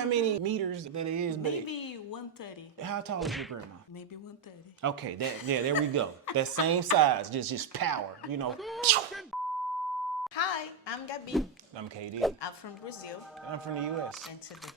how many meters that it is, but Maybe 130. how tall is your grandma? Maybe 130. Okay, there we go. That same size, just power, you know. Hi, I'm Gabi. I'm KD. I'm from Brazil. I'm from the US. And today,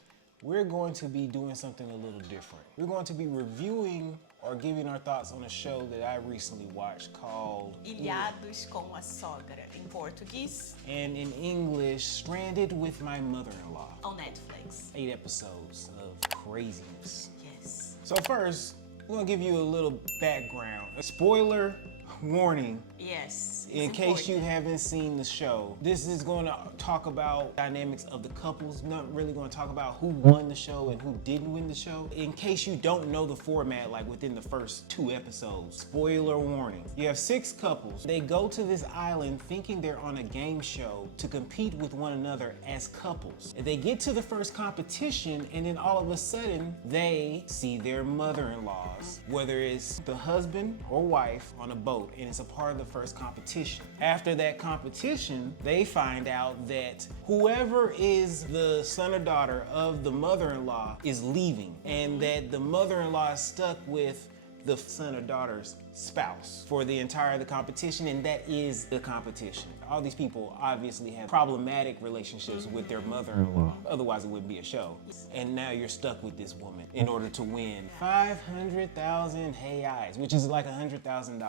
We're going to be doing something a little different. We're going to be reviewing or giving our thoughts on a show that I recently watched called Ilhados com a Sogra, em português, and in English, Stranded with My Mother-in-Law. on Netflix. 8 episodes of craziness. Yes. So first, we're gonna give you a little background. A spoiler warning. Yes. In it's case you important. haven't seen the show, this is going to talk about dynamics of the couples. Not really going to talk about who won the show and who didn't win the show. In case you don't know the format, like within the first 2 episodes, spoiler warning. You have 6 couples. They go to this island thinking they're on a game show to compete with one another as couples. And they get to the first competition, and then all of a sudden, they see their mother-in-laws, whether it's the husband or wife on a boat, and it's a part of the first competition. After that competition, they find out that whoever is the son or daughter of the mother-in-law is leaving, and that the mother-in-law is stuck with the son or daughter's spouse for the entire of the competition, and that is the competition. All these people obviously have problematic relationships with their mother-in-law, otherwise it wouldn't be a show. And now you're stuck with this woman in order to win 500,000 reais, which is like $100,000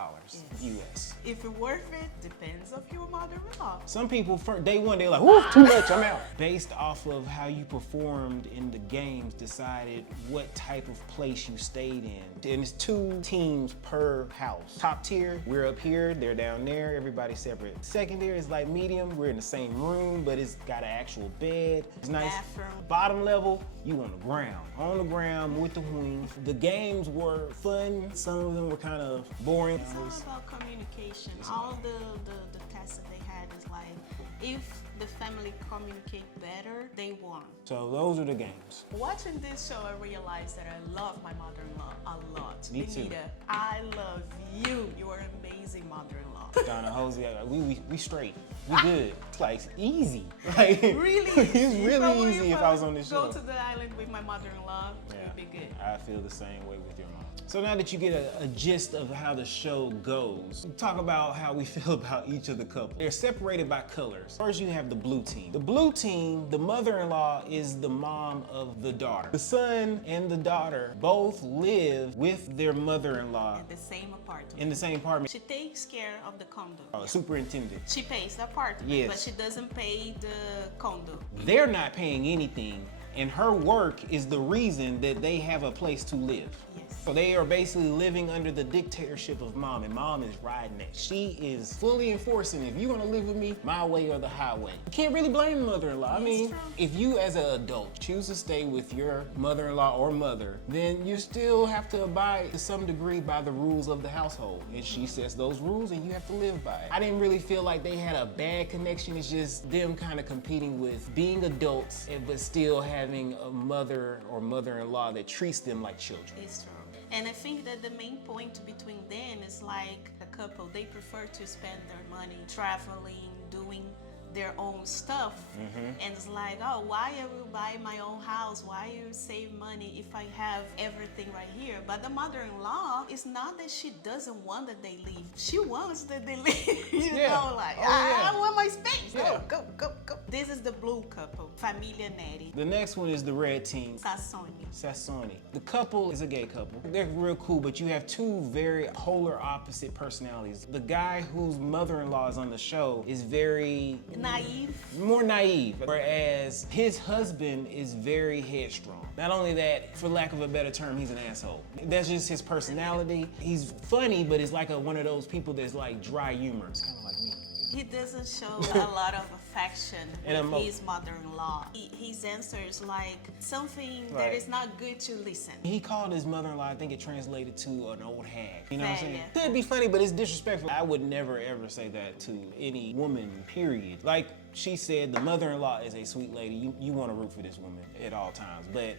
US. If it's worth it, depends of your mother-in-law. Some people, for day one, they're like, whoo, too much, I'm out. Based off of how you performed in the games, decided what type of place you stayed in. And it's 2 teams per house. Top tier, we're up here, they're down there, everybody's separate. Secondary is like medium, we're in the same room, but it's got an actual bed. It's nice. Bathroom. Bottom level, you on the ground. On the ground with the wing. The games were fun, some of them were kind of boring. It's all about communication. All the tests that they had is like, if the family communicate better, they won. So those are the games. Watching this show, I realized that I love my mother-in-law a lot. Me too. Benita, I love you. You are an amazing mother-in-law. Donna Hosey, we straight. We good. It's like easy. Like Really? it's really easy if I was on this show. Go to the island with my mother-in-law, it would be good. I feel the same way with your mom. So now that you get a gist of how the show goes, talk about how we feel about each of the couples. They're separated by colors. First, you have the blue team. The blue team, the mother-in-law is the mom of the daughter. The son and the daughter both live with their mother-in-law In the same apartment. in the same apartment. She takes care of the condo. Superintendent. She pays the apartment, Yes. but she doesn't pay the condo. They're not paying anything, and her work is the reason that they have a place to live. Yes. So they are basically living under the dictatorship of mom, and mom is riding it. She is fully enforcing, if you're gonna live with me, my way or the highway. You can't really blame the mother-in-law. I mean, true. if you as an adult choose to stay with your mother-in-law or mother, then you still have to abide to some degree by the rules of the household. And she sets those rules and you have to live by it. I didn't really feel like they had a bad connection. It's just them kind of competing with being adults, but still having a mother or mother-in-law that treats them like children. It's true. And I think that the main point between them is like a couple, they prefer to spend their money traveling, doing their own stuff. And it's like, oh, why I will buy my own house? Why you save money if I have everything right here? But the mother-in-law, it's not that she doesn't want that they leave. She wants that they leave. you Yeah. know, like, Oh, yeah. I want my space. Yeah. Go. This is the blue couple, Família Neri, The next one is the red team. Sassoni. Sassoni. The couple is a gay couple. They're real cool, but you have 2 very polar opposite personalities. The guy whose mother-in-law is on the show is very Naive. more naive, whereas his husband is very headstrong. Not only that, for lack of a better term, he's an asshole. That's just his personality. He's funny, but it's like one of those people that's like dry humor. It's kind of like me. He doesn't show a lot of affection And with his mother-in-law. His answer is like something that Right. is not good to listen. He called his mother-in-law, I think it translated to an old hag. You know what I'm saying? Yeah. Could be funny, but it's disrespectful. I would never ever say that to any woman, period. Like she said, the mother-in-law is a sweet lady. You want to root for this woman at all times. But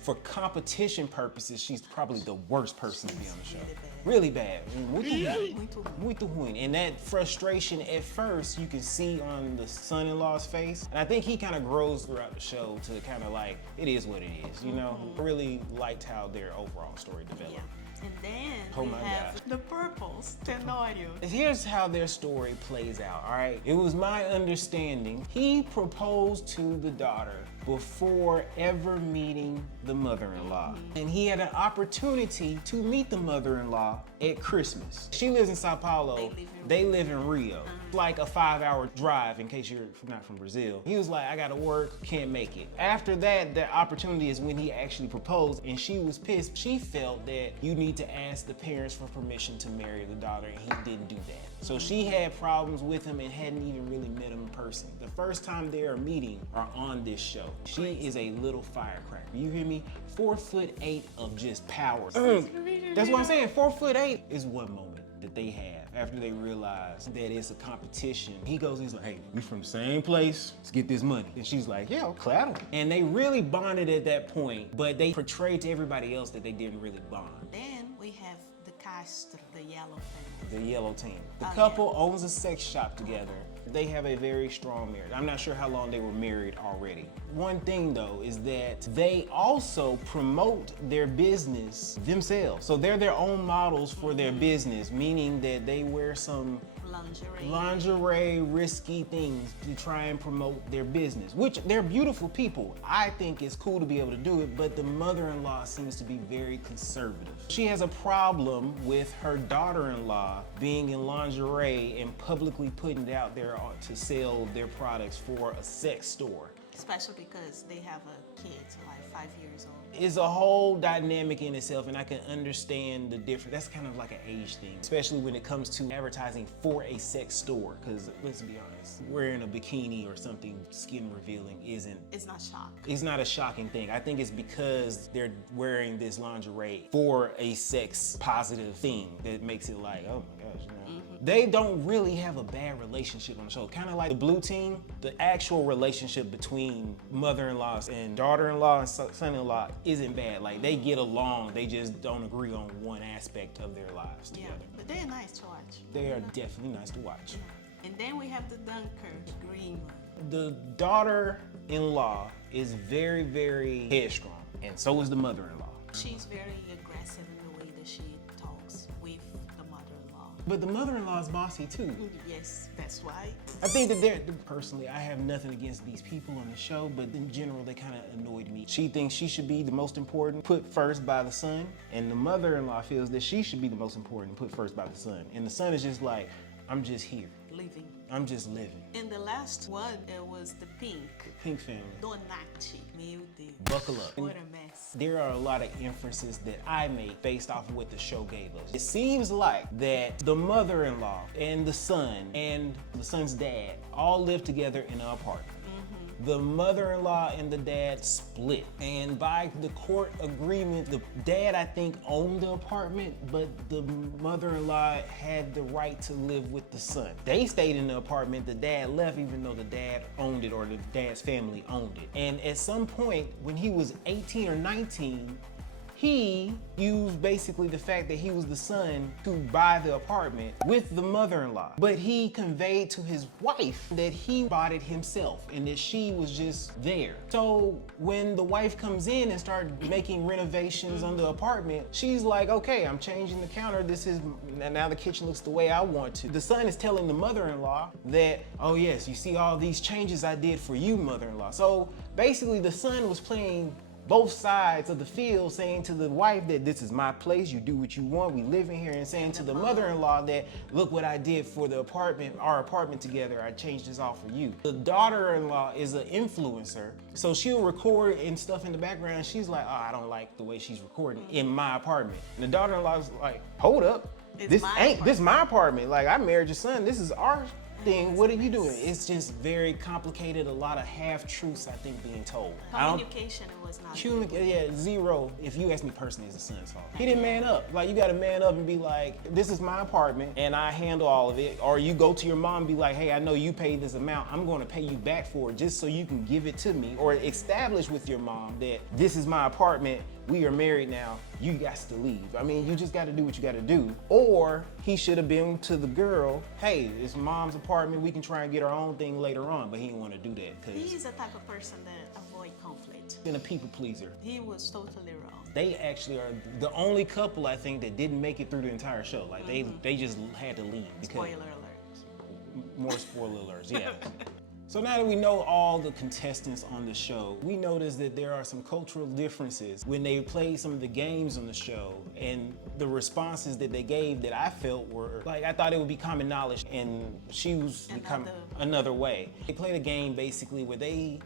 for competition purposes, she's probably the worst person to be on the show. Really Really bad. Muito ruim. Muito ruim. Muito ruim. And that frustration at first you can see on the son-in-law's face. And I think he kind of grows throughout the show to kind of like, it is what it is, you know? I really liked how their overall story developed. Yeah. And then Oh we my have gosh. the purples, Tenório. Here's how their story plays out, all right? It was my understanding he proposed to the daughter before ever meeting the mother-in-law. And he had an opportunity to meet the mother-in-law at Christmas. She lives in Sao Paulo. They live in Rio. Like a 5-hour drive in case you're not from Brazil. He was like, I gotta work, can't make it. After that, the opportunity is when he actually proposed and she was pissed. She felt that you need to ask the parents for permission to marry the daughter and he didn't do that. So she had problems with him and hadn't even really met him in person. The first time they are meeting are on this show. She is a little firecracker. You hear me? 4'8" of just power. That's what I'm saying. 4'8" is one moment that they have after they realize that it's a competition. He goes, he's like, hey, we from the same place, let's get this money. And she's like, yeah, claro. And they really bonded at that point, but they portrayed to everybody else that they didn't really bond. Then we have the Castro, the yellow family. The yellow team. The couple owns a sex shop together. They have a very strong marriage. I'm not sure how long they were married already. One thing though is that they also promote their business themselves. So they're their own models for their business, meaning that they wear some lingerie, risky things to try and promote their business, which they're beautiful people. I think it's cool to be able to do it, but the mother-in-law seems to be very conservative. She has a problem with her daughter-in-law being in lingerie and publicly putting it out there to sell their products for a sex store. Especially because they have a kid, like 5 years old. It's a whole dynamic in itself, and I can understand the difference. That's kind of like an age thing, especially when it comes to advertising for a sex store. Because let's be honest, wearing a bikini or something skin revealing isn't. It's not shock. It's not a shocking thing. I think it's because they're wearing this lingerie for a sex positive thing that makes it like, oh my gosh, you know. They don't really have a bad relationship on the show. Kind of like the Blue Team, the actual relationship between mother-in-laws and daughter-in-law and son-in-law isn't bad. Like they get along, they just don't agree on one aspect of their lives together. Yeah, but they're nice to watch. They are definitely nice to watch. And then we have the Dunker, the green one. The daughter-in-law is very, very headstrong, and so is the mother-in-law. She's very aggressive in the way that she talks with the mother-in-law. But the mother-in-law is bossy too. Yes, that's why. I think that personally, I have nothing against these people on the show, but in general, they kind of annoyed me. She thinks she should be the most important, put first by the son, and the mother-in-law feels that she should be the most important, put first by the son. And the son is just like, I'm just here. Living. I'm just living. And the last one, it was the pink. Pink family. Donati. Meu Deus. Buckle up. What a mess. There are a lot of inferences that I made based off of what the show gave us. It seems like that the mother-in-law and the son and the son's dad all live together in an apartment. The mother-in-law and the dad split. And by the court agreement, the dad, I think, owned the apartment, but the mother-in-law had the right to live with the son. They stayed in the apartment, the dad left even though the dad owned it or the dad's family owned it. And at some point, when he was 18 or 19, he used basically the fact that he was the son to buy the apartment with the mother-in-law. But he conveyed to his wife that he bought it himself and that she was just there. So when the wife comes in and starts making renovations on the apartment, she's like, okay, I'm changing the counter. Now the kitchen looks the way I want to. The son is telling the mother-in-law that, oh yes, you see all these changes I did for you, mother-in-law. So basically the son was playing both sides of the field, saying to the wife that this is my place, you do what you want, we live in here, and saying to the mother-in-law that look what I did for the apartment, our apartment together, I changed this all for you. The daughter-in-law is an influencer, so she'll record and stuff in the background. She's like, oh, I don't like the way she's recording in my apartment. And the daughter-in-law is like, hold up, this is my apartment. Like, I married your son, this is our thing, what are you doing? It's just very complicated, a lot of half-truths, I think, being told. Communication was not good. Zero. If you ask me personally, it's the son's fault. He didn't man up. Like, you gotta man up and be like, this is my apartment and I handle all of it. Or you go to your mom and be like, hey, I know you paid this amount. I'm gonna pay you back for it just so you can give it to me. Or establish with your mom that this is my apartment, we are married now, you got to leave. I mean, you just gotta do what you gotta do. Or he should have been to the girl, hey, it's mom's apartment, we can try and get our own thing later on, but he didn't want to do that. He's the type of person that avoid conflict. And a people pleaser. He was totally wrong. They actually are the only couple, I think, that didn't make it through the entire show. Like, they just had to leave. Spoiler alert. More spoiler alerts, yeah. So now that we know all the contestants on the show, we noticed that there are some cultural differences when they played some of the games on the show and the responses that they gave that I felt were, like, I thought it would be common knowledge and she was another way. They played a game basically where they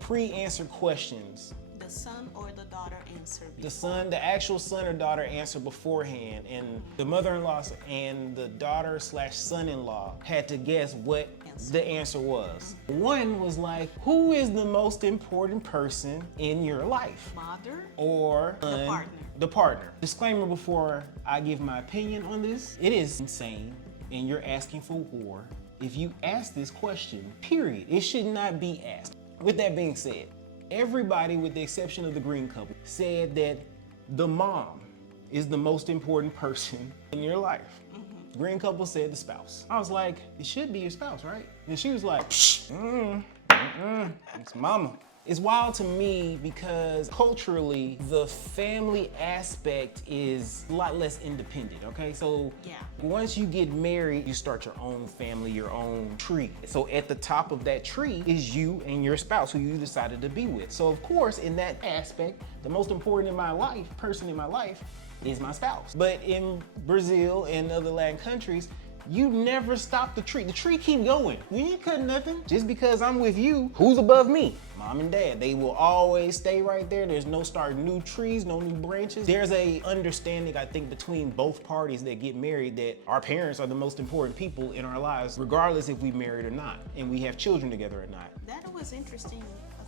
pre-answered questions. The son or the daughter answered before. The actual son or daughter answered beforehand, and the mother-in-law and the daughter/son-in-law had to guess what the answer was. One was like, who is the most important person in your life? Mother or the partner. The partner. Disclaimer before I give my opinion on this, it is insane and you're asking for war if you ask this question, period. It should not be asked. With that being said, everybody, with the exception of the green couple, said that the mom is the most important person in your life. Green couple said the spouse. I was like, it should be your spouse, right? And she was like, it's mama. It's wild to me because culturally, the family aspect is a lot less independent, okay? So once you get married, you start your own family, your own tree. So at the top of that tree is you and your spouse who you decided to be with. So of course, in that aspect, the most important person in my life is my spouse. But in Brazil and other Latin countries, you never stop the tree. The tree keep going. You ain't cutting nothing. Just because I'm with you, who's above me? Mom and dad. They will always stay right there. There's no starting new trees, no new branches. There's a understanding, I think, between both parties that get married that our parents are the most important people in our lives, regardless if we married or not, and we have children together or not. That was interesting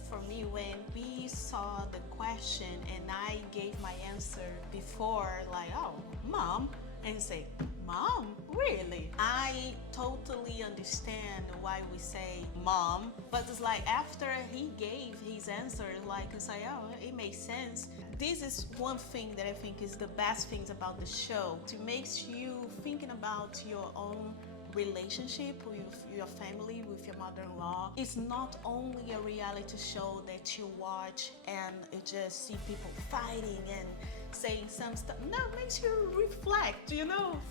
for me when we saw the question and I gave my answer before, like, oh, mom, and say, mom, really? I totally understand why we say mom, but it's like after he gave his answer, like it's like, oh, it makes sense. This is one thing that I think is the best things about the show. It makes you thinking about your own relationship with your family, with your mother-in-law. It's not only a reality show that you watch and you just see people fighting and saying some stuff. No, it makes you reflect,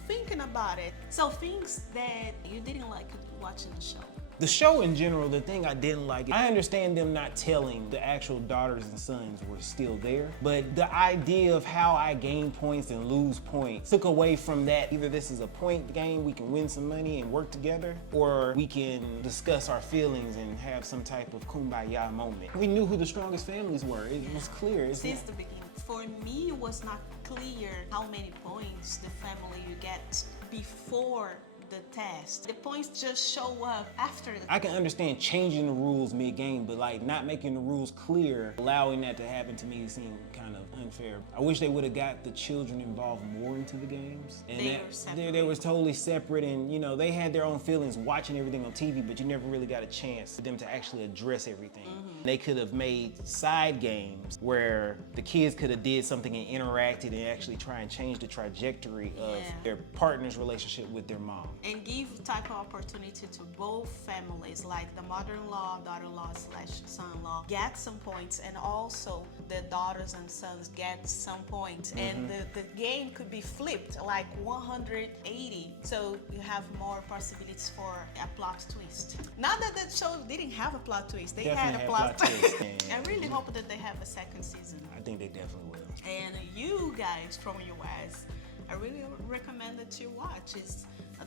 thinking about it. So things that you didn't like watching the show. The show in general, the thing I didn't like, I understand them not telling the actual daughters and sons were still there, but the idea of how I gain points and lose points took away from that. Either this is a point game, we can win some money and work together, or we can discuss our feelings and have some type of kumbaya moment. We knew who the strongest families were. It was clear. Since the beginning. For me, it was not clear how many points the family you get before the test. The points just show up after the test. I can understand changing the rules mid-game, but like not making the rules clear, allowing that to happen to me seemed kind of unfair. I wish they would have got the children involved more into the games. And they were totally separate, and they had their own feelings watching everything on TV, but you never really got a chance for them to actually address everything. They could have made side games where the kids could have did something and interacted and actually try and change the trajectory of their partner's relationship with their mom. And give type of opportunity to both families, like the mother-in-law, daughter-in-law / son-in-law get some points, and also the daughters and sons get some points. And the game could be flipped like 180, so you have more possibilities for a plot twist. Not that the show didn't have a plot twist, they had a plot twist. I really hope that they have a second season. I think they definitely will. And you guys from US, I really recommend that you watch.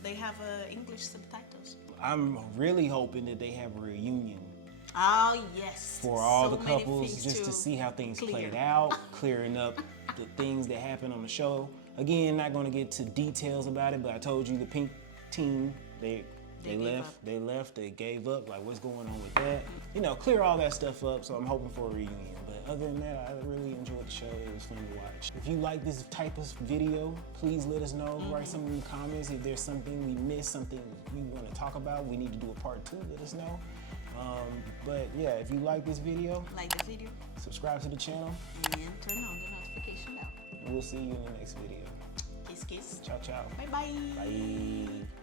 They have English subtitles. I'm really hoping that they have a reunion. Oh, yes. For all the couples, just to see how things played out, clearing up the things that happened on the show. Again, not going to get to details about it, but I told you the pink team, they They left, they gave up. Like, what's going on with that? You know, clear all that stuff up, so I'm hoping for a reunion. But other than that, I really enjoyed the show. It was fun to watch. If you like this type of video, please let us know. Write something in the comments. If there's something we missed, something we want to talk about, we need to do a part 2, let us know. But yeah, if you like this video, like the video, subscribe to the channel, and turn on the notification bell. We'll see you in the next video. Kiss, kiss. Ciao, ciao. Bye-bye. Bye.